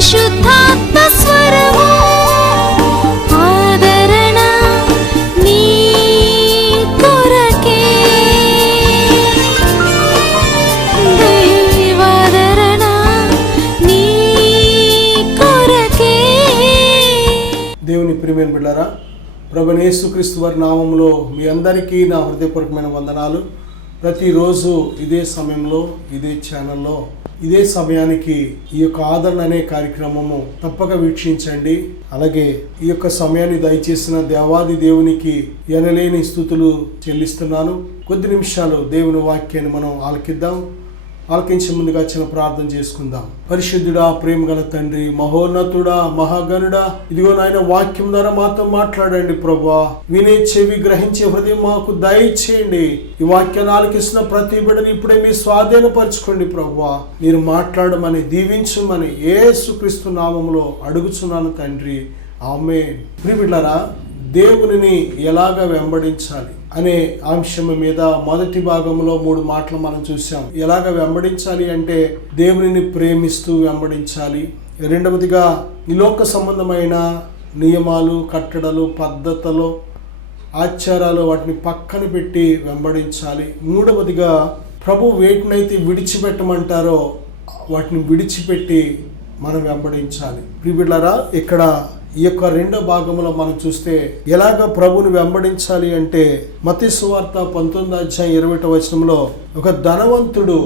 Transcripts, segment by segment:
పరిశుద్ధాత్మ స్వరము ఆదరణ నీ కొరకే దైవాదరణ నీ కొరకే. దేవుని ప్రియమైన బిడ్డలారా, ప్రభువైన యేసుక్రీస్తు వారి నామములో మీ అందరికీ నా హృదయపూర్వకమైన వందనాలు. ప్రతిరోజు ఇదే సమయంలో ఇదే ఛానల్లో ఇదే సమయానికి ఈ యొక్క ఆదరణ అనే కార్యక్రమము తప్పక వీక్షించండి. అలాగే ఈ యొక్క సమయాన్ని దయచేసిన దేవాది దేవునికి ఎనలేని స్తుతులు చెల్లిస్తున్నాను. కొద్ది నిమిషాలు దేవుని వాక్యాన్ని మనం ఆలకిద్దాం. ఆలకించే ముందుగా చిన్న ప్రార్థన చేసుకుందాం. పరిశుద్ధుడా, ప్రేమ గల తండ్రి, మహోన్నతుడా, మహాగణుడా, ఇదిగో నాయన వాక్యం ద్వారా మాతో మాట్లాడండి ప్రభువా. వినే చెవి, గ్రహించే హృదయం మాకు దయచేయండి. ఈ వాక్యాన్ని ఆలకిస్తున్న ప్రతి బిడ్డని ఇప్పుడే మీ స్వాధీనపరచుకోండి ప్రభువా. మీరు మాట్లాడమని, దీవించమని యేసుక్రీస్తు నామములో అడుగుచున్నాను తండ్రి, ఆమేన్. ప్రియబిడ్డలారా, దేవునిని ఎలాగ వెంబడించాలి అనే అంశం మీద మొదటి భాగంలో 3 మాటలు మనం చూసాం. ఎలాగ వెంబడించాలి అంటే దేవునిని ప్రేమిస్తూ వెంబడించాలి. రెండవదిగా ఈ లోక సంబంధమైన నియమాలు, కట్టడలు, పద్ధతులు, ఆచారాలు వాటిని పక్కన పెట్టి వెంబడించాలి. మూడవదిగా ప్రభు వేటినైతే విడిచిపెట్టమంటారో వాటిని విడిచిపెట్టి మనం వెంబడించాలి. ప్రియబిడ్డలారా, ఇక్కడ ఈ యొక్క 2వ భాగంలో మనం చూస్తే ఎలాగ ప్రభుని వెంబడించాలి అంటే మత్తయి సువార్త 19వ అధ్యాయం 20వ వచనంలో ఒక ధనవంతుడు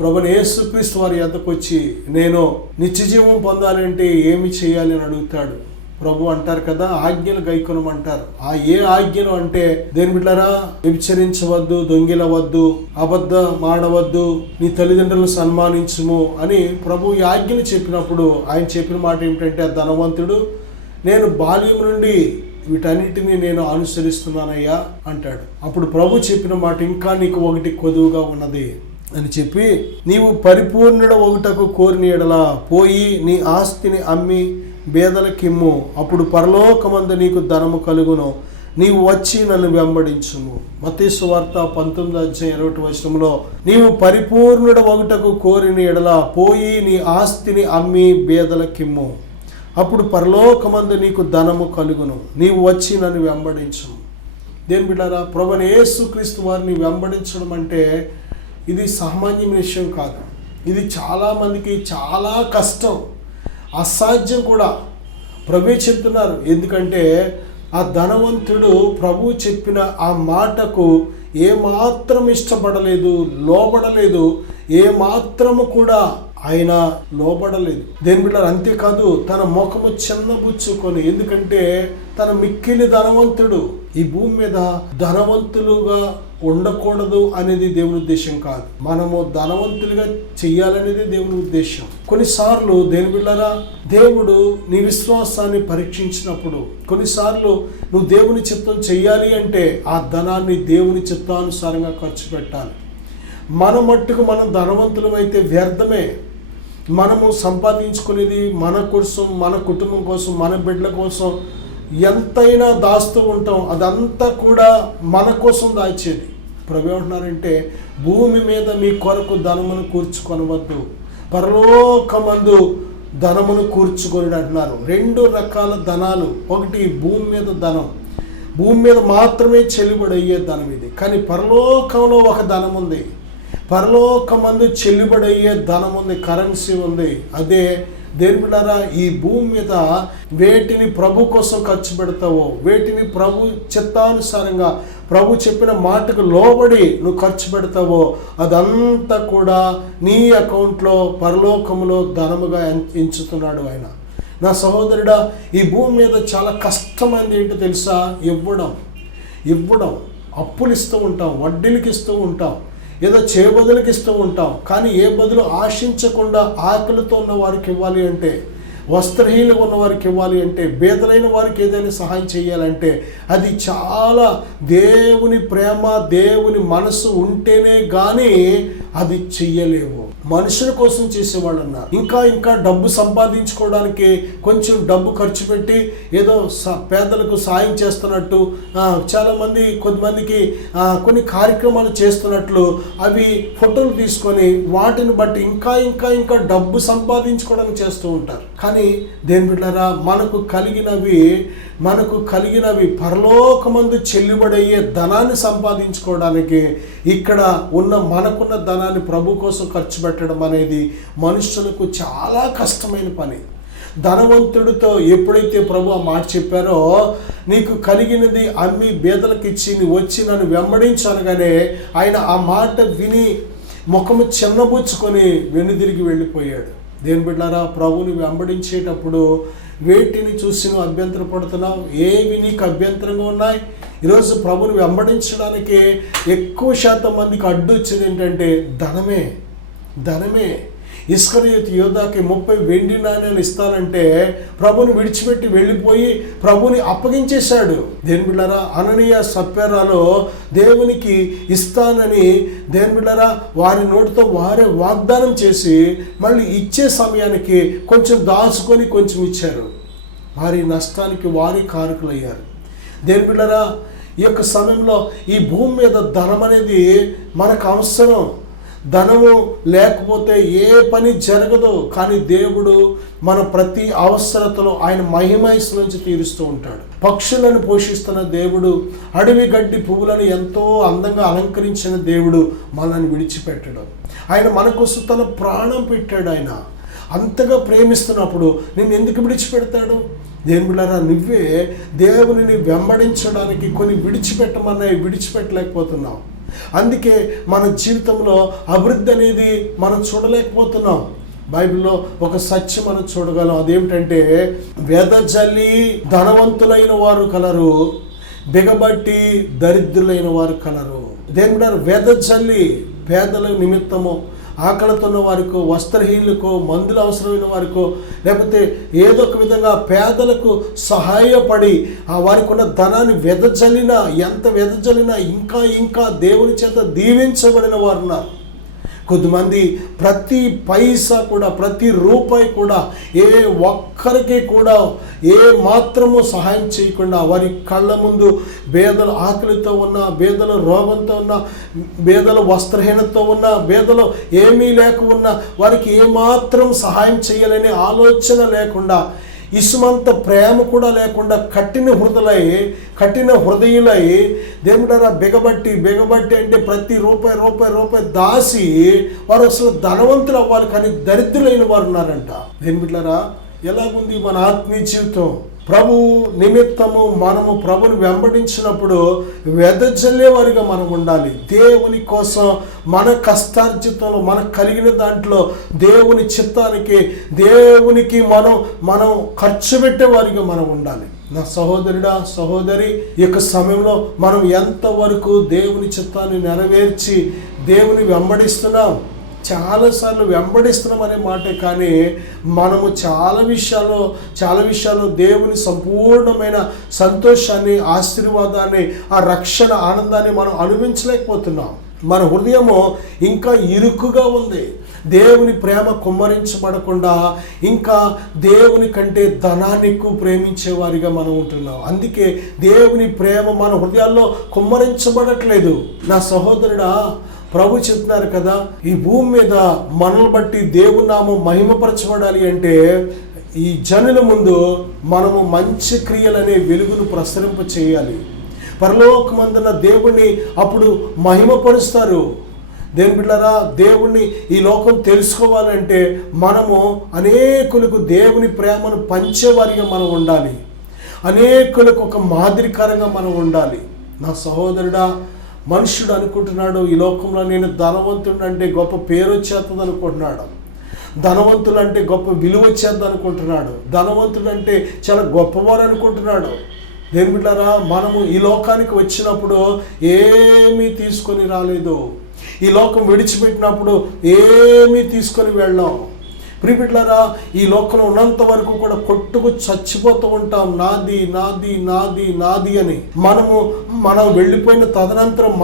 ప్రభువైన యేసుక్రీస్తు వారి యొద్దకు వచ్చి నేను నిత్యజీవం పొందాలంటే ఏమి చేయాలి అని అడుగుతాడు. ప్రభు అంటారు కదా, ఆజ్ఞలు గైకొనమంటారు. ఆ ఏ ఆజ్ఞలు అంటే దేని బిడ్డలారా, వ్యభిచరించవద్దు, దొంగిలవద్దు, అబద్ధం ఆడవద్దు, నీ తల్లిదండ్రులను సన్మానించుము అని ప్రభు ఈ ఆజ్ఞలు చెప్పినప్పుడు ఆయన చెప్పిన మాట ఏమిటంటే, ఆ ధనవంతుడు నేను బాల్యం నుండి వీటన్నిటిని నేను అనుసరిస్తున్నానయ్యా అంటాడు. అప్పుడు ప్రభు చెప్పిన మాట, ఇంకా నీకు ఒకటి కొదువుగా ఉన్నది అని చెప్పి, నీవు పరిపూర్ణుడ ఒకటకు కోరిన ఎడల పోయి నీ ఆస్తిని అమ్మి బేదలకిమ్ము, అప్పుడు పరలోకమందు నీకు ధనము కలుగును, నీవు వచ్చి నన్ను వెంబడించుము. మత్తయి సువార్త 19వ అధ్యాయం 20వ వచనంలో నీవు పరిపూర్ణుడ ఒకటకు కోరిన ఎడల పోయి నీ ఆస్తిని అమ్మి బేదలకిమ్ము, అప్పుడు పరలోకమందు నీకు ధనము కలుగును, నీవు వచ్చి నన్ను వెంబడించుము. దేని బిడ్డారా, ప్రభువైన యేసుక్రీస్తు వారిని వెంబడించడం అంటే ఇది సామాన్యమైన విషయం కాదు. ఇది చాలామందికి చాలా కష్టం, అసాధ్యం కూడా. ప్రభువే చెప్తున్నారు. ఎందుకంటే ఆ ధనవంతుడు ప్రభు చెప్పిన ఆ మాటకు ఏమాత్రం ఇష్టపడలేదు, లోబడలేదు, ఏమాత్రము కూడా ఆయన లోబడలేదు. దేని బిడ్డలారా, అంతేకాదు తన ముఖము చిన్నబుచ్చుకొని, ఎందుకంటే తన మిక్కిలి ధనవంతుడు. ఈ భూమి మీద ధనవంతులుగా ఉండకూడదు అనేది దేవుని ఉద్దేశం కాదు. మనము ధనవంతులుగా చెయ్యాలనేది దేవుని ఉద్దేశం. కొన్నిసార్లు దేని బిడ్డలారా, దేవుడు నీ విశ్వాసాన్ని పరీక్షించినప్పుడు, కొన్నిసార్లు నువ్వు దేవుని చిత్తం చెయ్యాలి అంటే ఆ ధనాన్ని దేవుని చిత్తానుసారంగా ఖర్చు పెట్టాలి. మన మట్టుకు మనం ధనవంతులం అయితే వ్యర్థమే. మనము సంపాదించుకునేది మన కోసం, మన కుటుంబం కోసం, మన బిడ్డల కోసం ఎంతైనా దాస్తూ ఉంటాం. అదంతా కూడా మన కోసం దాచేది. ప్రభు ఏమంటున్నారంటే, భూమి మీద మీ కొరకు ధనమును కూర్చుకొనవద్దు, పరలోకమందు ధనమును కూర్చుకొని అంటున్నారు. 2 రకాల ధనాలు. ఒకటి భూమి మీద ధనం, భూమి మీద మాత్రమే చెల్లుబడయ్యే ధనం ఇది. కానీ పరలోకంలో ఒక ధనం ఉంది, పరలోకమందు చెల్లుబడయ్యే ధనం ఉంది, కరెన్సీ ఉంది. అదే దేని బిడ్డలారా, ఈ భూమి మీద వేటిని ప్రభు కోసం ఖర్చు పెడతావో, వేటిని ప్రభు చిత్తానుసారంగా ప్రభు చెప్పిన మాటకు లోబడి నువ్వు ఖర్చు పెడతావో అదంతా కూడా నీ అకౌంట్లో పరలోకములో ధనముగా ఎంచుతున్నాడు ఆయన. నా సహోదరుడా, ఈ భూమి మీద చాలా కష్టమైంది ఏంటో తెలుసా? ఇవ్వడం. అప్పులు ఇస్తూ ఉంటాం, వడ్డీలకి ఇస్తూ ఉంటాం, ఏదో చేయబదులకి ఇస్తూ ఉంటాం. కానీ ఏ బదులు ఆశించకుండా ఆకలితో ఉన్న వారికి ఇవ్వాలి అంటే, వస్త్రహీనంగా ఉన్న వారికి ఇవ్వాలి అంటే, బేదలైన వారికి ఏదైనా సహాయం చేయాలంటే అది చాలా దేవుని ప్రేమ, దేవుని మనసు ఉంటేనే కానీ అది చెయ్యలేవు. మనుషుల కోసం చేసేవాళ్ళు ఉన్నారు. ఇంకా డబ్బు సంపాదించుకోవడానికి కొంచెం డబ్బు ఖర్చు పెట్టి ఏదో పేదలకు సాయం చేస్తున్నట్టు, కొంతమందికి కొన్ని కార్యక్రమాలు చేస్తున్నట్లు అవి ఫోటోలు తీసుకొని వాటిని బట్టి ఇంకా డబ్బు సంపాదించుకోవడానికి చేస్తూ ఉంటారు. కానీ దేని బిడ్డలారా, మనకు కలిగినవి పరలోకమందు చెల్లుబడయ్యే ధనాన్ని సంపాదించుకోవడానికి ఇక్కడ మనకున్న ధనాన్ని ప్రభు కోసం ఖర్చు పెట్టడం అనేది మనుషులకు చాలా కష్టమైన పని. ధనవంతుడితో ఎప్పుడైతే ప్రభు ఆ మాట చెప్పారో, నీకు కలిగినది అమ్మి బేదలకు ఇచ్చి నువ్వు వచ్చి నన్ను వెంబడించనగానే ఆయన ఆ మాట విని ముఖము చిన్నబుచ్చుకొని వెనుదిరిగి వెళ్ళిపోయాడు. దేని బిడ్డారా, ప్రభువుని వెంబడించేటప్పుడు వేటిని చూసి నువ్వు అభ్యంతరపడుతున్నావు? ఏవి నీకు అభ్యంతరంగా ఉన్నాయి? ఈరోజు ప్రభువుని వెంబడించడానికి ఎక్కువ శాతం మందికి అడ్డు వచ్చింది ఏంటంటే ధనమే. ఇస్కరియోతు యోధాకి 30 వెండి నాణ్యాలు ఇస్తానంటే ప్రభుని విడిచిపెట్టి వెళ్ళిపోయి ప్రభుని అప్పగించేశాడు. దేని బిడ్డలారా, అననీయ సప్ఫీరాలో దేవునికి ఇస్తానని దేని బిడ్డలారా వారి నోటితో వారే వాగ్దానం చేసి మళ్ళీ ఇచ్చే సమయానికి కొంచెం దాచుకొని కొంచెం ఇచ్చారు. వారి నష్టానికి వారి కారకులయ్యారు. దేని బిడ్డలారా, ఈ యొక్క సమయంలో ఈ భూమి మీద ధనం అనేది మనకు అవసరం. ధనము లేకపోతే ఏ పని జరగదు. కానీ దేవుడు మన ప్రతి అవసరతలో ఆయన మహిమైస్ నుంచి తీరుస్తూ ఉంటాడు. పక్షులను పోషిస్తున్న దేవుడు, అడవి గడ్డి పువ్వులను ఎంతో అందంగా అలంకరించిన దేవుడు మనల్ని విడిచిపెట్టడం. ఆయన మన కోసం తన ప్రాణం పెట్టాడు. ఆయన అంతగా ప్రేమిస్తున్నప్పుడు నిన్ను ఎందుకు విడిచిపెడతాడు? దేని బిడ్డలారా, నువ్వే దేవునిని వెంబడించడానికి కొన్ని విడిచిపెట్టలేకపోతున్నావు. అందుకే మన జీవితంలో అభివృద్ధి అనేది మనం చూడలేకపోతున్నాం. బైబిల్లో ఒక సత్యం మనం చూడగలం. అదేమిటంటే, వెదజల్లి ధనవంతులైన వారు కలరు, బిగబట్టి దరిద్రులైన వారు కలరు. దేని బిడ్డలారా, వెదజల్లి పేదల నిమిత్తము, ఆకలితో ఉన్న వారికో, వస్త్రహీనులకో, మందులు అవసరమైన వారికో, లేకపోతే ఏదో ఒక విధంగా పేదలకు సహాయపడి వారికి ఉన్న ధనాన్ని ఎంత వెదజల్లినా ఇంకా దేవుని చేత దీవించబడిన వారు ఉన్నారు. కొద్దిమంది ప్రతి పైసా కూడా, ప్రతి రూపాయి కూడా ఏ ఒక్కరికి కూడా ఏ మాత్రము సహాయం చేయకుండా వారి కళ్ళ ముందు బేదలు ఆకలితో ఉన్న, బేదలు రోగంతో ఉన్న, బేదలు వస్త్రహీనతతో ఉన్న, బేదలు ఏమీ లేక ఉన్న వారికి ఏమాత్రం సహాయం చేయాలనే ఆలోచన లేకుండా, ఇసుమంత ప్రేమ కూడా లేకుండా కఠిన హృదయులై దేవుడారా బిగబట్టి అంటే ప్రతి రూపాయి దాసి వారు అసలు ధనవంతులు అవ్వాలి, కానీ దరిద్రులైన వారు ఉన్నారంట. దేని బిడ్డలారా, ఎలాగుంది మన ఆత్మీయ జీవితం? ప్రభు నిమిత్తము మనము ప్రభుని వెంబడించినప్పుడు వెదజల్లేవారిగా మనం ఉండాలి. దేవుని కోసం మన కష్టార్జితంలో మనకు కలిగిన దాంట్లో దేవుని చిత్తానికి, దేవునికి మనం ఖర్చు పెట్టేవారిగా మనం ఉండాలి. నా సహోదరుడా, సహోదరి, ఈ యొక్క సమయంలో మనం ఎంతవరకు దేవుని చిత్తాన్ని నెరవేర్చి దేవుని వెంబడిస్తున్నాం? చాలాసార్లు వెంబడిస్తున్నాం అనే మాటే, కానీ మనము చాలా విషయాల్లో దేవుని సంపూర్ణమైన సంతోషాన్ని, ఆశీర్వాదాన్ని, ఆ రక్షణ ఆనందాన్ని మనం అనుభవించలేకపోతున్నాం. మన హృదయము ఇంకా ఇరుకుగా ఉంది. దేవుని ప్రేమ కుమ్మరించబడకుండా ఇంకా దేవుని కంటే ధనాన్ని ఎక్కువ ప్రేమించేవారిగా మనం ఉంటున్నాం. అందుకే దేవుని ప్రేమ మన హృదయాల్లో కుమ్మరించబడట్లేదు. నా సహోదరుడా, ప్రభు చెప్తున్నారు కదా, ఈ భూమి మీద మనల్ని బట్టి దేవుని నామం మహిమపరచబడాలి అంటే ఈ జనుల ముందు మనము మంచి క్రియలనే వెలుగును ప్రసరింప చేయాలి. పరలోకమందున దేవుణ్ణి అప్పుడు మహిమపరుస్తారు. దేవుని బిడ్డలారా, దేవుణ్ణి ఈ లోకం తెలుసుకోవాలంటే మనము అనేకులకు దేవుని ప్రేమను పంచేవారిగా మనం ఉండాలి. అనేకులకు ఒక మాదిరికరంగా మనం ఉండాలి. నా సహోదరుడా, మనుషుడు అనుకుంటున్నాడు ఈ లోకంలో నేను ధనవంతుడు అంటే గొప్ప పేరు వచ్చేస్తుంది అనుకుంటున్నాడు, ధనవంతులు అంటే గొప్ప విలువ వచ్చేద్ది అనుకుంటున్నాడు, ధనవంతుడు అంటే చాలా గొప్పవారు అనుకుంటున్నాడు. దేవుని బిడ్డలారా, మనము ఈ లోకానికి వచ్చినప్పుడు ఏమీ తీసుకొని రాలేదు. ఈ లోకం విడిచిపెట్టినప్పుడు ఏమీ తీసుకొని వెళ్ళాం. ప్రియబిడ్డలారా, ఈ లోకంలో ఉన్నంత వరకు కూడా కొట్టుకు చచ్చిపోతూ ఉంటాం, నాది నాది నాది నాది అని. మనం వెళ్ళిపోయిన తదనంతరం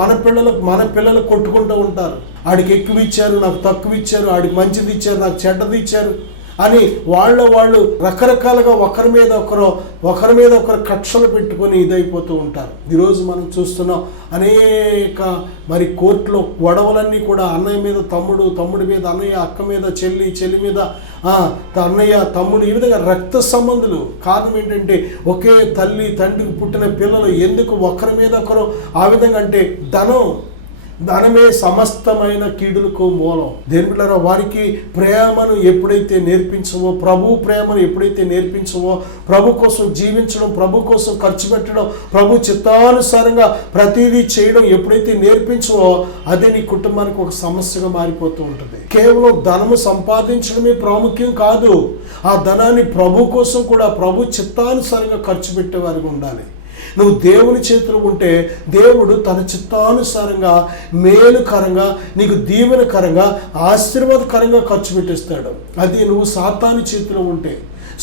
మన పిల్లలు కొట్టుకుంటూ ఉంటారు. ఆడికి ఎక్కువ ఇచ్చారు, నాకు తక్కువ ఇచ్చారు, ఆడికి మంచిది ఇచ్చారు, నాకు చెడ్డది ఇచ్చారు అని వాళ్ళు రకరకాలుగా ఒకరి మీద ఒకరు కక్షలు పెట్టుకొని ఇదైపోతూ ఉంటారు. ఈరోజు మనం చూస్తున్నాం అనేక కోర్టులో గొడవలన్నీ కూడా అన్నయ్య మీద తమ్ముడు, తమ్ముడి మీద అన్నయ్య, అక్క మీద చెల్లి, చెల్లి మీద అన్నయ్య, తమ్ముడు, ఈ విధంగా రక్త సంబంధులు. కారణం ఏంటంటే ఒకే తల్లి తండ్రికి పుట్టిన పిల్లలు ఎందుకు ఒకరి మీద ఒకరు ఆ విధంగా అంటే ధనమే సమస్తమైన కీడులకు మూలం. దేవుళ్ళారా, వారికి ప్రేమను ఎప్పుడైతే నేర్పించవో, ప్రభు ప్రేమను ఎప్పుడైతే నేర్పించవో, ప్రభు కోసం జీవించడం, ప్రభు కోసం ఖర్చు పెట్టడం, ప్రభు చిత్తానుసారంగా ప్రతిదీ చేయడం ఎప్పుడైతే నేర్పించవో, అదే నీ కుటుంబానికి ఒక సమస్యగా మారిపోతూ ఉంటుంది. కేవలం ధనము సంపాదించడమే ప్రాముఖ్యం కాదు, ఆ ధనాన్ని ప్రభు కోసం కూడా ప్రభు చిత్తానుసారంగా ఖర్చు పెట్టేవారికి ఉండాలి. నువ్వు దేవుని చేతిలో ఉంటే దేవుడు తన చిత్తానుసారంగా మేలుకరంగా, నీకు దీవెనకరంగా, ఆశీర్వాదకరంగా ఖర్చు పెట్టేస్తాడు. అది నువ్వు సాతాను చేతిలో ఉంటే,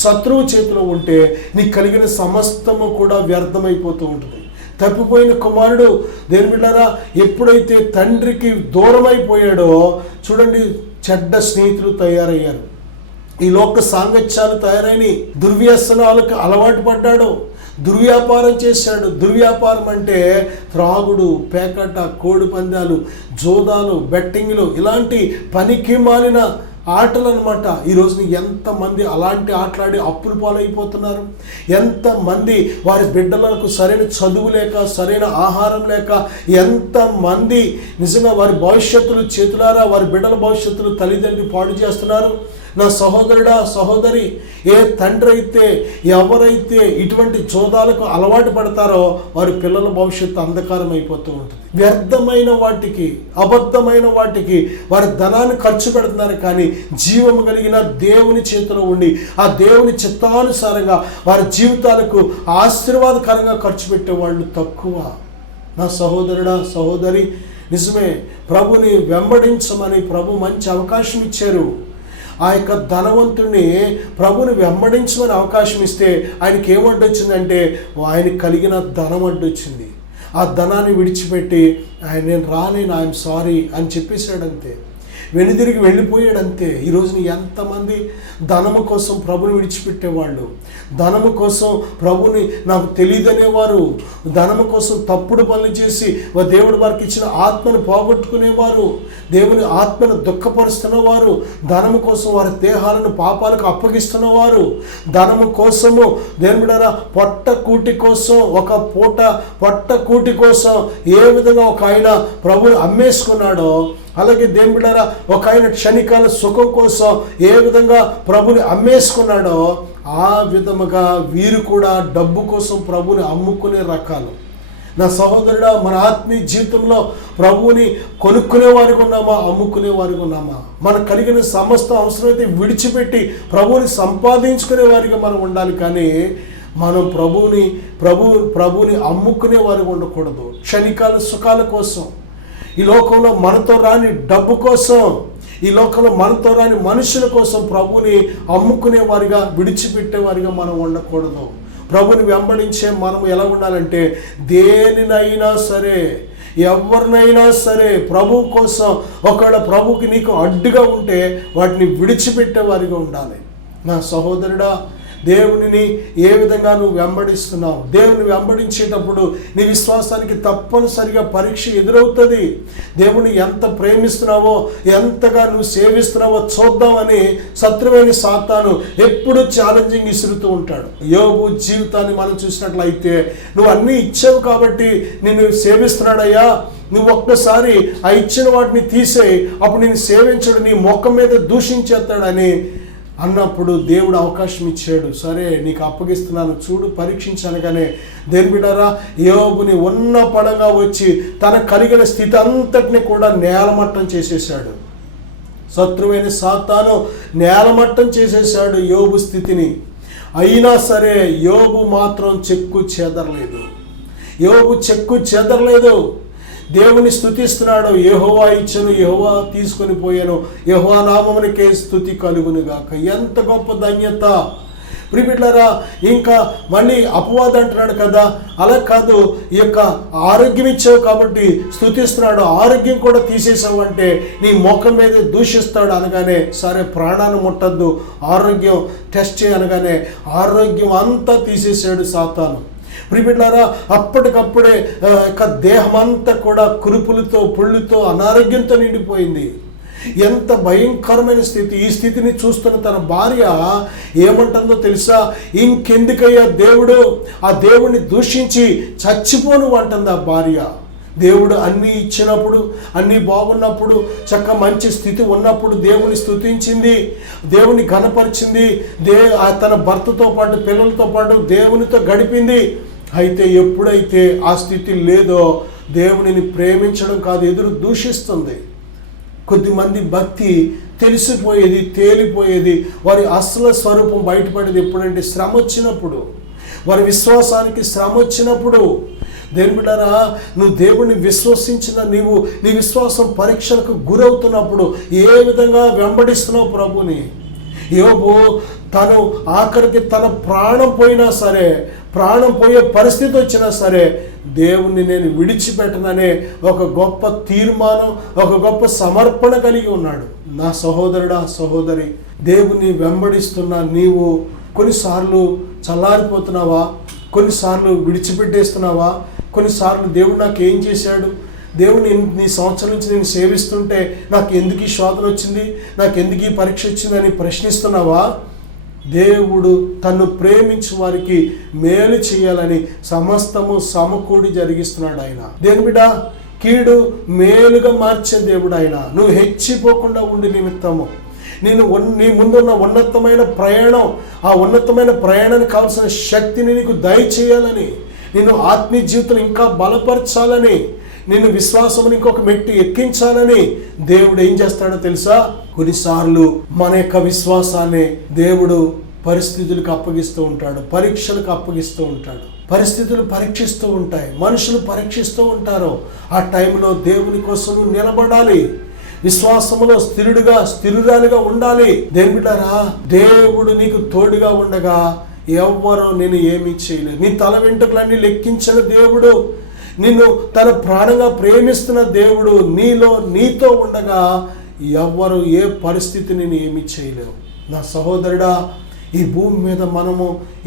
శత్రువు చేతిలో ఉంటే నీకు కలిగిన సమస్తము కూడా వ్యర్థమైపోతూ ఉంటుంది. తప్పిపోయిన కుమారుడు దేని బిడ్డారా ఎప్పుడైతే తండ్రికి దూరం అయిపోయాడో చూడండి, చెడ్డ స్నేహితులు తయారయ్యారు, ఈ లోక సాంగత్యాలు తయారైన దుర్వ్యసనాలకు అలవాటు పడ్డాడు, దుర్వ్యాపారం చేశాడు. దుర్వ్యాపారం అంటే త్రాగుడు, పేకట, కోడి పందాలు, జోదాలు, బెట్టింగ్లు, ఇలాంటి పనికి మాలిన ఆటలు అనమాట. ఈరోజు ఎంతమంది అలాంటి ఆటలాడి అప్పులు పాలైపోతున్నారు. ఎంతమంది వారి బిడ్డలకు సరైన చదువు లేక, సరైన ఆహారం లేక, ఎంతమంది నిజంగా వారి భవిష్యత్తులు చేతులారా వారి బిడ్డల భవిష్యత్తులు తల్లిదండ్రులు పాడు చేస్తున్నారు. నా సహోదరుడా, సహోదరి, ఏ తండ్రి అయితే ఎవరైతే ఇటువంటి జోదాలకు అలవాటు పడతారో వారి పిల్లల భవిష్యత్తు అంధకారం అయిపోతూ ఉంటుంది. వ్యర్థమైన వాటికి, అబద్ధమైన వాటికి వారి ధనాన్ని ఖర్చు పెడుతున్నారు. కానీ జీవము కలిగిన దేవుని చేతిలో ఉండి ఆ దేవుని చిత్తానుసారంగా వారి జీవితాలకు ఆశీర్వాదకరంగా ఖర్చు పెట్టే వాళ్ళు తక్కువ. నా సహోదరుడా, సహోదరి, నిజమే, ప్రభుని వెంబడించమని ప్రభు మంచి అవకాశం ఇచ్చారు. ఆ యొక్క ధనవంతుడిని ప్రభుని వెంబడించమని అవకాశం ఇస్తే ఆయనకి ఏమడ్డొచ్చిందంటే ఆయనకి కలిగిన ధనం అడ్డొచ్చింది. ఆ ధనాన్ని విడిచిపెట్టి నేను రాలేను, ఐఎమ్ సారీ అని చెప్పేశాడంతే, వెనుదిరిగి వెళ్ళిపోయాడంతే. ఈరోజు ఎంతమంది ధనము కోసం ప్రభుని విడిచిపెట్టేవాళ్ళు, ధనము కోసం ప్రభుని నాకు తెలియదనేవారు, ధనము కోసం తప్పుడు పనులు చేసి దేవుడు వారికి ఇచ్చిన ఆత్మను పోగొట్టుకునేవారు, దేవుని ఆత్మను దుఃఖపరుస్తున్నవారు, ధనము కోసం వారి దేహాలను పాపాలకు అప్పగిస్తున్నవారు, ధనము కోసము దేవుడారా పొట్ట కూటి కోసం, ఒక పూట పొట్ట కూటి కోసం ఏ విధంగా ఒక ఆయన ప్రభుని అమ్మేసుకున్నాడో, అలాగే దేవుడారా ఒక ఆయన క్షణికాల సుఖం కోసం ఏ విధంగా ప్రభుని అమ్మేసుకున్నాడో ఆ విధముగా వీరు కూడా డబ్బు కోసం ప్రభుని అమ్ముకునే రకాలు. నా సహోదరుడా, మన ఆత్మీయ జీవితంలో ప్రభువుని కొనుక్కునే వారికి ఉన్నామా, అమ్ముకునే వారికి ఉన్నామా? మనకు కలిగిన సమస్త అవసరమైతే విడిచిపెట్టి ప్రభువుని సంపాదించుకునే వారిగా మనం ఉండాలి. కానీ మనం ప్రభువుని అమ్ముకునే వారికి ఉండకూడదు. క్షణికాల సుఖాల కోసం, ఈ లోకంలో మనతో రాని డబ్బు కోసం, ఈ లోకంలో మనతో రాని మనుషుల కోసం ప్రభుని అమ్ముకునే వారిగా, విడిచిపెట్టేవారిగా మనం ఉండకూడదు. ప్రభుని వెంబడించే మనం ఎలా ఉండాలంటే దేనినైనా సరే, ఎవరినైనా సరే ప్రభు కోసం, ఒకవేళ ప్రభుకి నీకు అడ్డుగా ఉంటే వాటిని విడిచిపెట్టే వారిగా ఉండాలి. నా సహోదరుడా, దేవునిని ఏ విధంగా నువ్వు వెంబడిస్తున్నావు? దేవుని వెంబడించేటప్పుడు నీ విశ్వాసానికి తప్పనిసరిగా పరీక్ష ఎదురవుతుంది. దేవుని ఎంత ప్రేమిస్తున్నావో, ఎంతగా నువ్వు సేవిస్తున్నావో చూద్దామని శత్రువైన సాతాను ఎప్పుడు ఛాలెంజింగ్ ఇసురుతూ ఉంటాడు. యోబు జీవితాన్ని మనం చూసినట్లయితే నువ్వు అన్నీ ఇచ్చావు కాబట్టి నిన్ను సేవిస్తున్నాడయ్యా, నువ్వు ఒక్కసారి ఆ ఇచ్చిన వాటిని తీసేయి, అప్పుడు నేను సేవించడు, నీ ముఖం మీద దూషించేస్తాడని అన్నప్పుడు దేవుడు అవకాశం ఇచ్చాడు. సరే, నీకు అప్పగిస్తున్నాను, చూడు, పరీక్షించనగానే దేని బిడ్డారా యోబుని ఉన్న పడంగా వచ్చి తన కలిగిన స్థితి అంతటిని కూడా నేలమట్టం చేసేసాడు. శత్రువైన సాతాను నేలమట్టం చేసేసాడు యోబు స్థితిని. అయినా సరే యోబు మాత్రం చెక్కు చెదరలేదు. దేవుని స్తుతిస్తున్నాడు. యెహోవా ఇచ్చెను, యెహోవా తీసుకొని పోయాను, యెహోవా నామమునకే స్తుతి కలుగునుగాక. ఎంత గొప్ప ధన్యత ప్రియమిత్రులారా. ఇంకా మళ్ళీ అపవాది అంటున్నాడు కదా, అలా కాదు, ఈ యొక్క ఆరోగ్యం ఇచ్చావు కాబట్టి స్తుతిస్తున్నాడు, ఆరోగ్యం కూడా తీసేసావు అంటే నీ ముఖం మీద దూషిస్తాడు అనగానే, సరే ప్రాణాన్ని ముట్టద్దు, ఆరోగ్యం టెస్ట్ చేయనగానే ఆరోగ్యం అంతా తీసేసాడు సాతాను. ప్రియమిత్రులారా, అప్పటికప్పుడే దేహం అంతా కూడా కురుపులతో పుళ్ళుతో అనారోగ్యంతో నిండిపోయింది. ఎంత భయంకరమైన స్థితి. ఈ స్థితిని చూస్తున్న తన భార్య ఏమంటుందో తెలుసా? ఇంకెందుకయ్యా దేవుడు, ఆ దేవుడిని దూషించి చచ్చిపోను అంటుంది ఆ భార్య. దేవుడు అన్నీ ఇచ్చినప్పుడు, అన్నీ బాగున్నప్పుడు, మంచి స్థితి ఉన్నప్పుడు దేవుని స్తుతించింది, దేవుని ఘనపరిచింది, తన భర్తతో పాటు పిల్లలతో పాటు దేవునితో గడిపింది. అయితే ఎప్పుడైతే ఆ స్థితి లేదో దేవునిని ప్రేమించడం కాదు, ఎదురు దూషిస్తుంది. కొద్దిమంది భక్తి తెలిసిపోయేది, తేలిపోయేది, వారి అసలు స్వరూపం బయటపడేది ఎప్పుడంటే శ్రమ వచ్చినప్పుడు, వారి విశ్వాసానికి శ్రమ వచ్చినప్పుడు. దేవుని బిడ్డలారా, నువ్వు దేవుడిని విశ్వసించిన నీవు నీ విశ్వాసం పరీక్షలకు గురవుతున్నప్పుడు ఏ విధంగా వెంబడిస్తున్నావు ప్రభుని? యోబు తను ఆఖరికి తన ప్రాణం పోయినా సరే, ప్రాణం పోయే పరిస్థితి వచ్చినా సరే, దేవుణ్ణి నేను విడిచిపెట్టననే ఒక గొప్ప తీర్మానం, ఒక గొప్ప సమర్పణ కలిగి ఉన్నాడు. నా సహోదరుడా, సహోదరి, దేవుణ్ణి వెంబడిస్తున్న నీవు కొన్నిసార్లు చల్లారిపోతున్నావా? కొన్నిసార్లు విడిచిపెట్టేస్తున్నావా? కొన్నిసార్లు దేవుడు నాకు ఏం చేశాడు, దేవుని నీ సంవత్సరం నుంచి నేను సేవిస్తుంటే నాకు ఎందుకు ఈ శోధన వచ్చింది, నాకు ఎందుకు ఈ పరీక్ష వచ్చింది అని ప్రశ్నిస్తున్నావా? దేవుడు తన్ను ప్రేమించు వారికి మేలు చేయాలని సమస్తము సమకూడి జరిగిస్తున్నాడు ఆయన. దేవుని బిడ్డ, కీడు మేలుగా మార్చే దేవుడు ఆయన. నువ్వు హెచ్చిపోకుండా ఉండి నిమిత్తము నీ ముందున్న ఉన్నతమైన ప్రయాణం, ఆ ఉన్నతమైన ప్రయాణానికి కావాల్సిన శక్తిని నీకు దయచేయాలని, నిన్ను ఆత్మీయ జీవితం ఇంకా బలపరచాలని, నిన్ను విశ్వాసం ఇంకొక మెట్టు ఎక్కించాలని దేవుడు ఏం చేస్తాడో తెలుసా? కొన్నిసార్లు మన యొక్క విశ్వాసాన్ని దేవుడు పరిస్థితులకు అప్పగిస్తూ ఉంటాడు, పరీక్షలకు అప్పగిస్తూ ఉంటాడు. పరిస్థితులు పరీక్షిస్తూ ఉంటాయి, మనుషులు పరీక్షిస్తూ ఉంటారు. ఆ టైంలో దేవుని కోసం నిలబడాలి, విశ్వాసములో స్థిరురాలుగా ఉండాలి. దేవుని బిడ్డలారా, దేవుడు నీకు తోడుగా ఉండగా ఎవ్వరూ నేను ఏమీ చేయలేదు. నీ తల వెంట్రుకలన్నీ లెక్కించిన దేవుడు, నిన్ను తన ప్రాణంగా ప్రేమిస్తున్న దేవుడు నీతో ఉండగా ఎవ్వరు ఏ పరిస్థితిని ఏమీ చేయలేవు. నా సహోదరుడా, ఈ భూమి మీద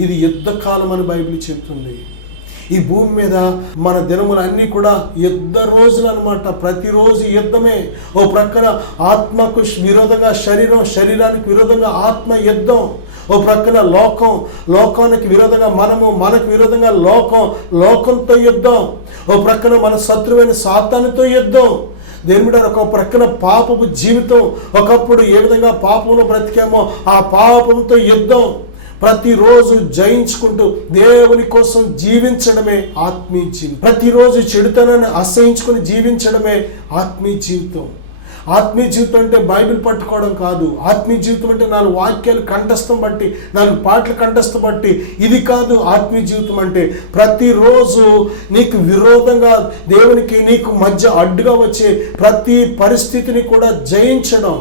ఇది యుద్ధకాలం అని బైబిల్ చెప్తుంది. ఈ భూమి మీద మన దినములన్నీ కూడా యుద్ధ రోజులు అనమాట. ప్రతిరోజు యుద్ధమే. ఓ ప్రక్కన ఆత్మకు విరోధంగా శరీరానికి విరోధంగా ఆత్మ యుద్ధం. ఓ ప్రక్కన లోకానికి విరోధంగా మనకు విరోధంగా లోకంతో యుద్ధం. ఓ ప్రక్కన మన శత్రువైన సాతానుతో యుద్ధం. దేవుడు ఒక ప్రక్కన పాపపు జీవితం, ఒకప్పుడు ఏ విధంగా పాపంలో బ్రతికామో ఆ పాపంతో యుద్ధం. ప్రతిరోజు జయించుకుంటూ దేవుని కోసం జీవించడమే ఆత్మీయ జీవితం. ప్రతిరోజు చెడుతనాన్ని అసహించుకుని జీవించడమే ఆత్మీయ జీవితం. ఆత్మీయ జీవితం అంటే బైబిల్ పట్టుకోవడం కాదు. ఆత్మీయ జీవితం అంటే 4 వాక్యాలు కంఠస్థం బట్టి, 4 పాటలు కంఠస్థం బట్టి ఇది కాదు. ఆత్మీయ జీవితం అంటే ప్రతిరోజు నీకు విరోధంగా దేవునికి నీకు మధ్య అడ్డుగా వచ్చే ప్రతి పరిస్థితిని కూడా జయించడం,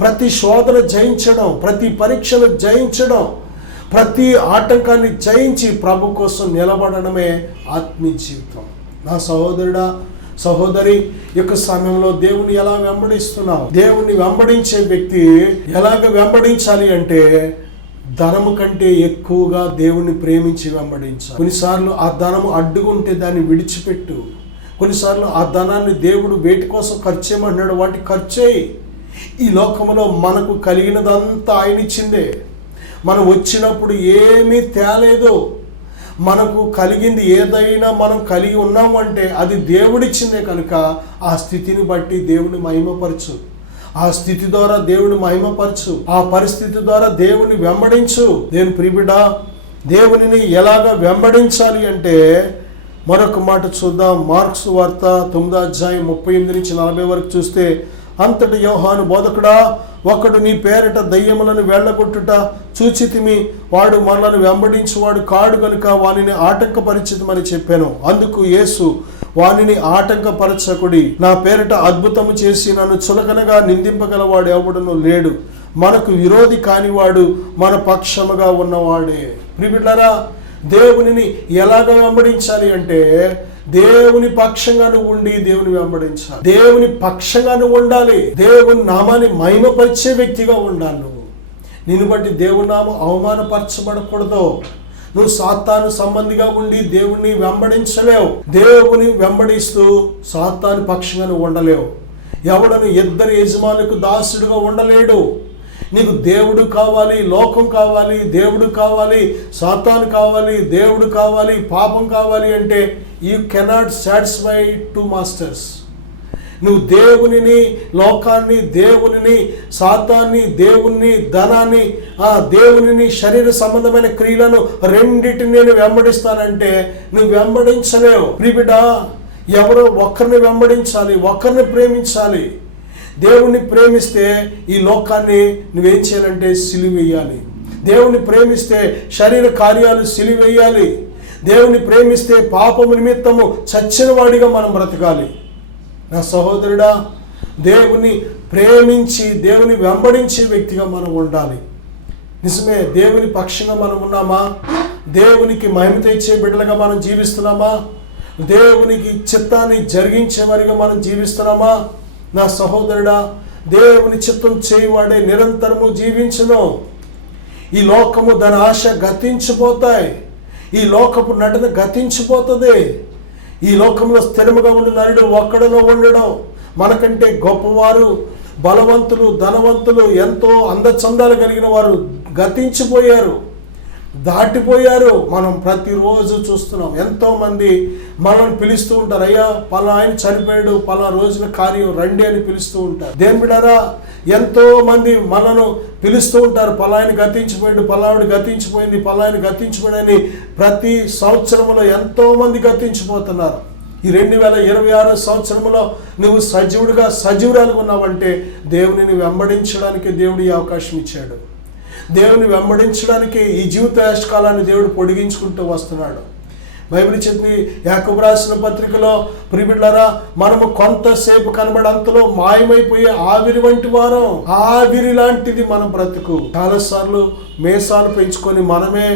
ప్రతి శోధన జయించడం, ప్రతి పరీక్షను జయించడం, ప్రతి ఆటంకాన్ని జయించి ప్రభు కోసం నిలబడడమే ఆత్మీయ జీవితం. నా సహోదరుడా, సహోదరి, యొక్క సమయంలో దేవుని ఎలా వెంబడిస్తున్నావు? దేవుని వెంబడించే వ్యక్తి ఎలాగ వెంబడించాలి అంటే ధనము కంటే ఎక్కువగా దేవుణ్ణి ప్రేమించి వెంబడించాలి. కొన్నిసార్లు ఆ ధనము అడ్డుకుంటే దాన్ని విడిచిపెట్టు. కొన్నిసార్లు ఆ ధనాన్ని దేవుడు వేటి కోసం ఖర్చు చేయమన్నాడు, వాటి ఖర్చేయి. ఈ లోకంలో మనకు కలిగినదంతా ఆయన ఇచ్చిందే. మనం వచ్చినప్పుడు ఏమీ తేలేదు. మనకు కలిగింది ఏదైనా మనం కలిగి ఉన్నాము అంటే అది దేవుడిచ్చిందే కనుక ఆ స్థితిని బట్టి దేవుని మహిమపరచు. ఆ స్థితి ద్వారా దేవుని మహిమపరచు. ఆ పరిస్థితి ద్వారా దేవుని వెంబడించు. దేవుని ప్రియబిడ్డ, దేవునిని ఎలాగ వెంబడించాలి అంటే మరొక మాట చూద్దాం. మార్క్స్ వార్త 9వ అధ్యాయం 38 నుంచి 40 వరకు చూస్తే, అంతటి యోహాను బోధకుడా, ఒకడు నీ పేరట దయ్యములను వెళ్ళగొట్టుట చూచితిమి, వాడు మనలను వెంబడించువాడు కాడు కనుక వానిని ఆటంకపరిచితమని చెప్పాను. అందుకు యేసు, వానిని ఆటంకపరచకుడి. నా పేరిట అద్భుతము చేసి నన్ను చులకనగా నిందింపగలవాడు ఎవడును లేడు. మనకు విరోధి కానివాడు మన పక్షముగా ఉన్నవాడే. ప్రియబిడ్డలారా, దేవునిని ఎలాగ వెంబడించాలి అంటే దేవుని పక్షంగా నువ్వు ఉండి దేవుని వెంబడించాలి. దేవుని పక్షంగా నువ్వు ఉండాలి. దేవుని నామాన్ని మహిమపరిచే వ్యక్తిగా ఉండాలి. నువ్వు నిన్ను బట్టి దేవుని నామం అవమానపరచబడకూడదు. నువ్వు సాతాను సంబంధిగా ఉండి దేవుణ్ణి వెంబడించలేవు. దేవుని వెంబడిస్తూ సాతాను పక్షంగా నువ్వు ఉండలేవు. ఎవడను ఇద్దరు యజమానులకు దాసుడుగా ఉండలేడు. నీకు దేవుడు కావాలి, లోకం కావాలి, దేవుడు కావాలి, సాతాను కావాలి, దేవుడు కావాలి, పాపం కావాలి అంటే you cannot satisfy two masters. నువ్వు దేవునిని, లోకాన్ని, దేవునిని, సాతాన్ని, దేవుని, ధనాన్ని, దేవునిని, శరీర సంబంధమైన క్రియలను రెండింటిని నేను వెంబడిస్తానంటే నువ్వు వెంబడించలేవు. ప్రియబిడ్డ, ఎవరో ఒక్కరిని వెంబడించాలి, ఒక్కరిని ప్రేమించాలి. దేవుణ్ణి ప్రేమిస్తే ఈ లోకాన్ని నువ్వేం చేయాలంటే సిలువేయాలి. దేవుని ప్రేమిస్తే శరీర కార్యాలు సిలువేయాలి. దేవుని ప్రేమిస్తే పాపము నిమిత్తము చచ్చిన వాడిగా మనం బ్రతకాలి. నా సహోదరుడా, దేవుని ప్రేమించి దేవుని వెంబడించే వ్యక్తిగా మనం ఉండాలి. నిజమే, దేవుని పక్షంగా మనం ఉన్నామా? దేవునికి మహిమ తెచ్చే బిడ్డలుగా మనం జీవిస్తున్నామా? దేవునికి చిత్తాన్ని జరిగించే వారిగా మనం జీవిస్తున్నామా? నా సహోదరుడా, దేవుని చిత్తం చేయవాడే నిరంతరము జీవించును. ఈ లోకము దాని ఆశ గతించిపోతాయి. ఈ లోకపు నటన గతించిపోతుంది. ఈ లోకంలో స్థిరముగా ఉండి నరుడు ఒక్కడలో ఉండడం. మనకంటే గొప్పవారు, బలవంతులు, ధనవంతులు, ఎంతో అందచందాలు కలిగిన వారు గతించిపోయారు, దాటిపోయారు. మనం ప్రతిరోజు చూస్తున్నాం. ఎంతోమంది మనల్ని పిలుస్తూ ఉంటారు, అయ్యా పలా ఆయన చనిపోయాడు, పలా రోజున కార్యం రండి అని పిలుస్తూ ఉంటారు. దేని బిడ్డారా, ఎంతో మంది మనను పిలుస్తూ ఉంటారు, పలాయన గతించిపోయాడు, పలావిడ గతించిపోయింది, పలాయన గతించిపోయాడని. ప్రతి సంవత్సరంలో ఎంతో మంది గతించిపోతున్నారు. ఈ 2026 సంవత్సరంలో నువ్వు సజీవుడిగా, సజీవురాలుగా ఉన్నావంటే దేవునిని వెంబడించడానికి దేవుడు ఈ అవకాశం ఇచ్చాడు. దేవుని వెంబడించడానికి ఈ జీవిత కాలాన్ని దేవుడు పొడిగించుకుంటూ వస్తున్నాడు. బైబిల్ చెప్పింది యాకోబు రాసిన పత్రికలో, ప్రియబిడ్డలారా, మనము కొంతసేపు కనబడంతలో మాయమైపోయే ఆవిరి వంటి వారం. ఆవిరి లాంటిది మన బ్రతుకు. చాలాసార్లు మేసాలు పెంచుకొని మనమే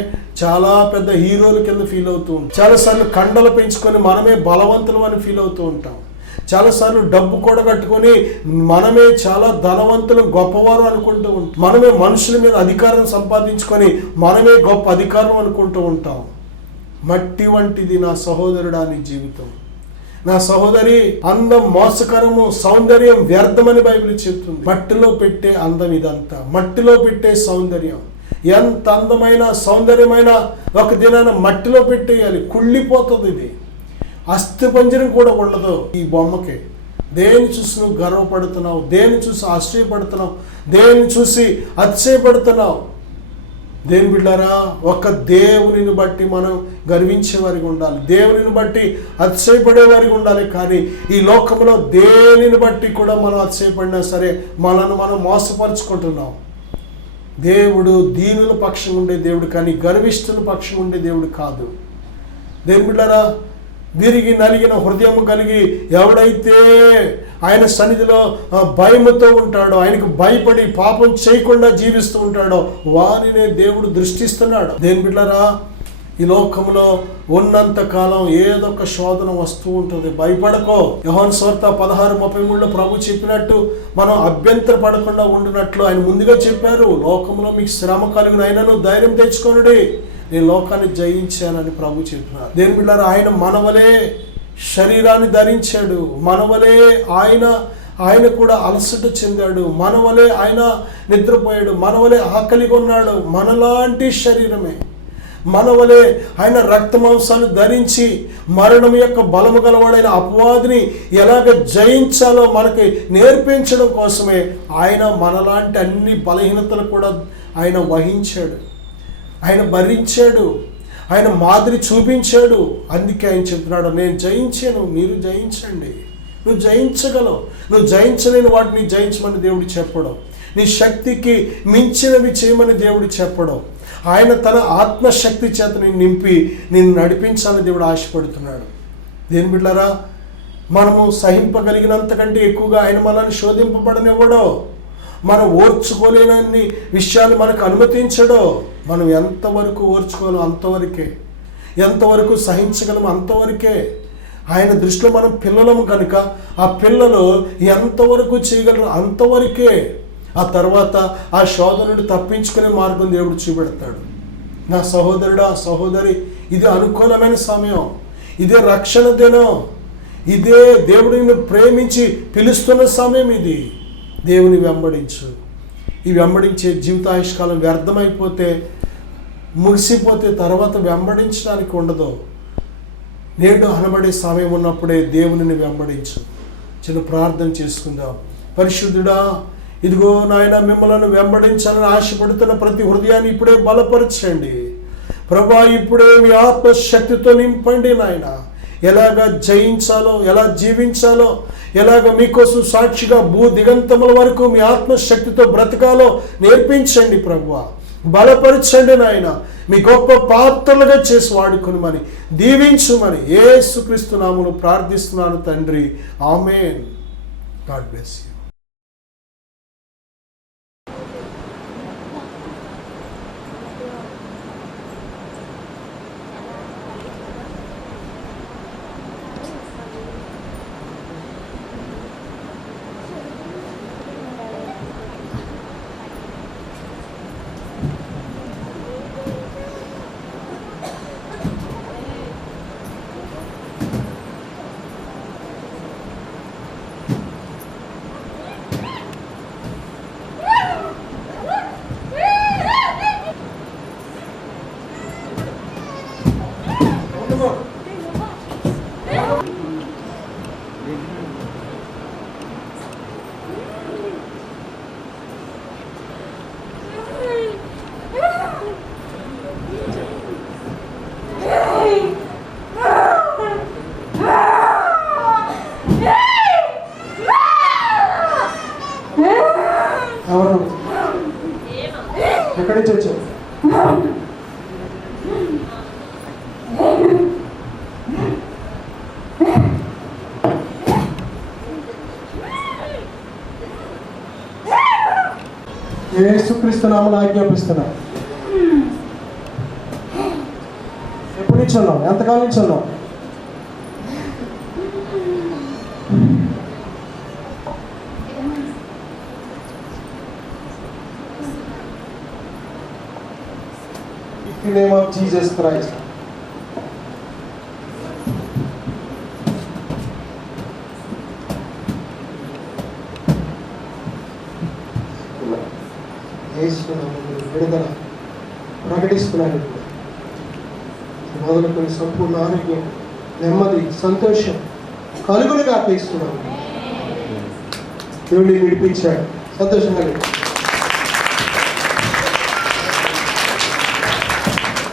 చాలా పెద్ద హీరోల కింద ఫీల్ అవుతూ ఉంటాం. చాలాసార్లు కండలు పెంచుకొని మనమే బలవంతులు అని ఫీల్ అవుతూ ఉంటాం. చాలాసార్లు డబ్బు కూడగట్టుకొని మనమే చాలా ధనవంతులు, గొప్పవారు అనుకుంటూ ఉంటాం. మనమే మనుషుల మీద అధికారం సంపాదించుకొని మనమే గొప్ప అధికారం అనుకుంటూ ఉంటాం. మట్టి వంటిది నా సహోదరుడా నీ జీవితం. నా సహోదరి, అందం మోసకరము, సౌందర్యం వ్యర్థమని బైబిల్ చెప్తుంది. మట్టిలో పెట్టే అందం ఇదంతా, మట్టిలో పెట్టే సౌందర్యం. ఎంత అందమైన సౌందర్యమైన ఒక దినాన మట్టిలో పెట్టేయాలి, కుళ్ళిపోతుంది. ఇది అస్థిపంజరం కూడా ఉండదు ఈ బొమ్మకి. దేన్ని చూసి నువ్వు గర్వపడుతున్నావు, దేన్ని చూసి ఆశ్చర్యపడుతున్నావు, దేన్ని చూసి అతిశయపడుతున్నావు? దేని బిడ్డారా, ఒక దేవునిని బట్టి మనం గర్వించేవారికి ఉండాలి, దేవునిని బట్టి అతిశయపడేవారికి ఉండాలి. కానీ ఈ లోకంలో దేనిని బట్టి కూడా మనం అతిశయపడినా సరే మనను మనం మోసపరుచుకుంటున్నాం. దేవుడు దీనుల పక్షం ఉండే దేవుడు కానీ గర్విష్ఠుల పక్షం ఉండే దేవుడు కాదు. దేని బిడ్డారా, విరిగి నలిగిన హృదయం కలిగి ఎవడైతే ఆయన సన్నిధిలో భయముతో ఉంటాడో, ఆయనకు భయపడి పాపం చేయకుండా జీవిస్తూ ఉంటాడో వారినే దేవుడు దృష్టిస్తున్నాడు. దేని బిడ్డలారా, ఈ లోకంలో ఉన్నంత కాలం ఏదో ఒక శోధన వస్తూ ఉంటుంది. భయపడకో. యోహాను సువార్త 16:33 ప్రభు చెప్పినట్టు మనం అభ్యంతర పడకుండా ఉండినట్లు ఆయన ముందుగా చెప్పారు. లోకంలో మీకు శ్రమ కలుగును, అయినను ధైర్యం తెచ్చుకొనుడి, నేను లోకాన్ని జయించానని ప్రభు చెప్పినారు. దేని బిడ్డలారా, ఆయన మనవలే శరీరాన్ని ధరించాడు, మనవలే ఆయన కూడా అలసట చెందాడు, మనవలే ఆయన నిద్రపోయాడు, మనవలే ఆకలిగా ఉన్నాడు. మనలాంటి శరీరమే, మనవలే ఆయన రక్త మాంసాలు ధరించి మరణం యొక్క బలము గలవాడైన అపవాదిని ఎలాగ జయించాలో మనకి నేర్పించడం కోసమే ఆయన మనలాంటి అన్ని బలహీనతలు కూడా ఆయన వహించాడు, ఆయన భరించాడు, ఆయన మాదిరి చూపించాడు. అందుకే ఆయన చెప్తున్నాడు, నేను జయించాను, మీరు జయించండి. నువ్వు జయించగలవు. నువ్వు జయించలేని వాటిని జయించమని దేవుడు చెప్పడం, నీ శక్తికి మించినవి చేయమని దేవుడు చెప్పడం, ఆయన తన ఆత్మశక్తి చేత నిన్ను నింపి నిన్ను నడిపించాలని దేవుడు ఆశపడుతున్నాడు. దేని బిడ్డలారా, మనము సహింపగలిగినంతకంటే ఎక్కువగా ఆయన మనల్ని శోధింపబడనివ్వడో, మనం ఓర్చుకోలేనన్ని విషయాలు మనకు అనుమతించడో. మనం ఎంతవరకు ఓర్చుకోవాలో అంతవరకే, ఎంతవరకు సహించగలము అంతవరకే. ఆయన దృష్టిలో మనం పిల్లలము కనుక ఆ పిల్లలు ఎంతవరకు చేయగలరు అంతవరకే. ఆ తర్వాత ఆ శోధన నుండి తప్పించుకునే మార్గం దేవుడు చూపెడతాడు. నా సహోదరుడా, సహోదరి, ఇది అనుకూలమైన సమయం, ఇదే రక్షణ దినం, ఇదే దేవుడిని ప్రేమించి పిలుస్తున్న సమయం. ఇది దేవుని వెంబడించు. ఈ వెంబడించే జీవితాయుష్కాలం వ్యర్థమైపోతే, ముగిసిపోతే తర్వాత వెంబడించడానికి ఉండదు. నేడు అనబడే సమయం ఉన్నప్పుడే దేవునిని వెంబడించు. చిన్న ప్రార్థన చేసుకుందాం. పరిశుద్ధుడా, ఇదిగో నాయన, మిమ్మల్ని వెంబడించాలని ఆశపడుతున్న ప్రతి హృదయాన్ని ఇప్పుడే బలపరచండి ప్రభా. ఇప్పుడే మీ ఆత్మశక్తితో నింపండి నాయన. ఎలాగ జయించాలో, ఎలా జీవించాలో, ఎలాగ మీకోసం సాక్షిగా భూ దిగంతముల వరకు మీ ఆత్మశక్తితో బ్రతకాలో నేర్పించండి ప్రభువా. బలపరచండి నాయన. మీ గొప్ప పాత్రలుగా చేసి వాడుకొనుమని, దీవించుమని యేసుక్రీస్తు నామములో ప్రార్థిస్తున్నాను తండ్రి. ఆమేన్. God bless you. ఎక్కడి నుంచి వచ్చావు? యేసుక్రీస్తు నామమున ఆజ్ఞాపిస్తున్నా. ఎప్పటి నుంచి ఉన్నావు? ఎంతకాలం నుంచి ఉన్నావు? In the name of Jesus Christ. విడుదల ప్రకటిస్తున్నాను. మొదలుకొని సంపూర్ణ ఆరోగ్యం, నెమ్మది, సంతోషం కలుగులుగా అర్పిస్తున్నాను. దేవుడిని విడిపించాడు. సంతోషంగా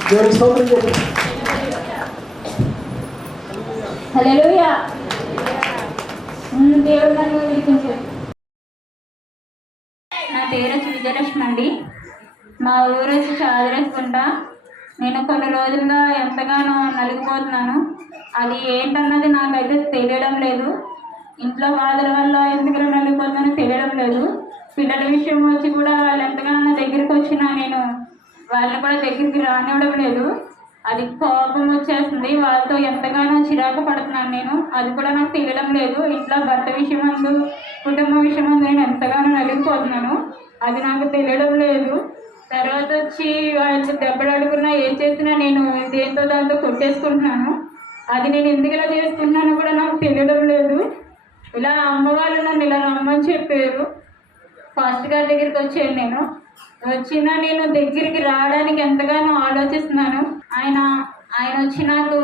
దేవుడికి స్తోత్రం చెప్పండి. హల్లెలూయా. దేవుడు నన్ను విడిపించాడు. నా పేరు వచ్చి విజయలక్ష్మి అండి. మా ఊరు వచ్చి చాదరేసుకుంటా. నేను కొన్ని రోజులుగా ఎంతగానో నలిగిపోతున్నాను. అది ఏంటన్నది నాకైతే తెలియడం లేదు. ఇంట్లో బాధల వల్ల ఎందుకు నలిగిపోతున్నానో తెలియడం లేదు. పిల్లల విషయం వచ్చి కూడా వాళ్ళు ఎంతగానో నా దగ్గరికి వచ్చినా నేను వాళ్ళని కూడా దగ్గరికి రానివ్వడం లేదు. అది కోపం వచ్చేస్తుంది. వాళ్ళతో ఎంతగానో చిరాకు పడుతున్నాను నేను. అది కూడా నాకు తెలియడం లేదు. ఇంట్లో భర్త విషయమందు, కుటుంబ విషయమందు నేను ఎంతగానో నలిగిపోతున్నాను. అది నాకు తెలియడం లేదు. తర్వాత వచ్చి వాళ్ళతో దెబ్బలాడుకున్నా, ఏం చేసినా నేను దేంతో దాంతో కొట్టేసుకుంటున్నాను. అది నేను ఎందుకు ఇలా చేసుకుంటున్నానో కూడా నాకు తెలియడం లేదు. ఇలా అమ్మ వాళ్ళు నన్ను ఇలా రమ్మని చెప్పారు. ఫాస్ట్ గారి దగ్గరికి వచ్చాను. నేను వచ్చినా నేను దగ్గరికి రావడానికి ఎంతగానో ఆలోచిస్తున్నాను. ఆయన వచ్చి నాకు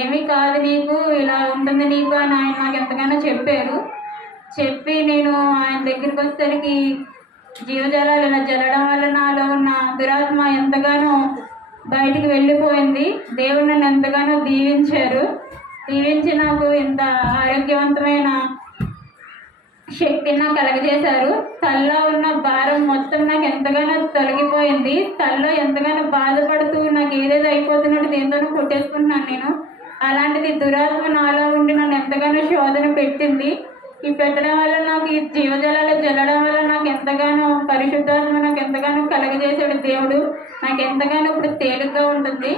ఏమీ కాదు, నీకు ఇలా ఉంటుంది నీకు అని ఆయన నాకు ఎంతగానో చెప్పారు. చెప్పి నేను ఆయన దగ్గరికి వచ్చేసరికి జీవజలాలు ఇలా జల్లడం వల్ల నాలో ఉన్న దురాత్మ ఎంతగానో బయటికి వెళ్ళిపోయింది. దేవుడు నన్ను ఎంతగానో దీవించి నాకు ఇంత ఆరోగ్యవంతమైన శక్తిని నాకు కలగజేశారు. తల్లో ఉన్న భారం మొత్తం నాకు ఎంతగానో తొలగిపోయింది. తల్లో ఎంతగానో బాధపడుతూ నాకు ఏదేదో అయిపోతున్నట్టు దేంతోనూ కొట్టేసుకుంటున్నాను నేను. అలాంటిది దురాత్మ నాలో ఉండి నన్ను ఎంతగానో శోధన పెట్టింది. ఈ పెట్టడం వల్ల నాకు ఈ జీవజలాలు జల్లడం వల్ల నాకు ఎంతగానో పరిశుద్ధాత్మ నాకు ఎంతగానో కలగజేసాడు దేవుడు. నాకు ఎంతగానో ఇప్పుడు తేలిగ్గా ఉంటుంది.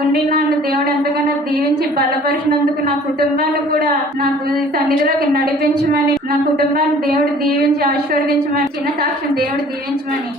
ఉండి నన్ను దేవుడు ఎంతగానో దీవించి బలపరిచినందుకు నా కుటుంబాన్ని కూడా నాకు ఈ సన్నిధిలోకి నడిపించమని, నా కుటుంబాన్ని దేవుడు దీవించి ఆశీర్వదించమని, చిన్న సాక్ష్యం దేవుడు దీవించమని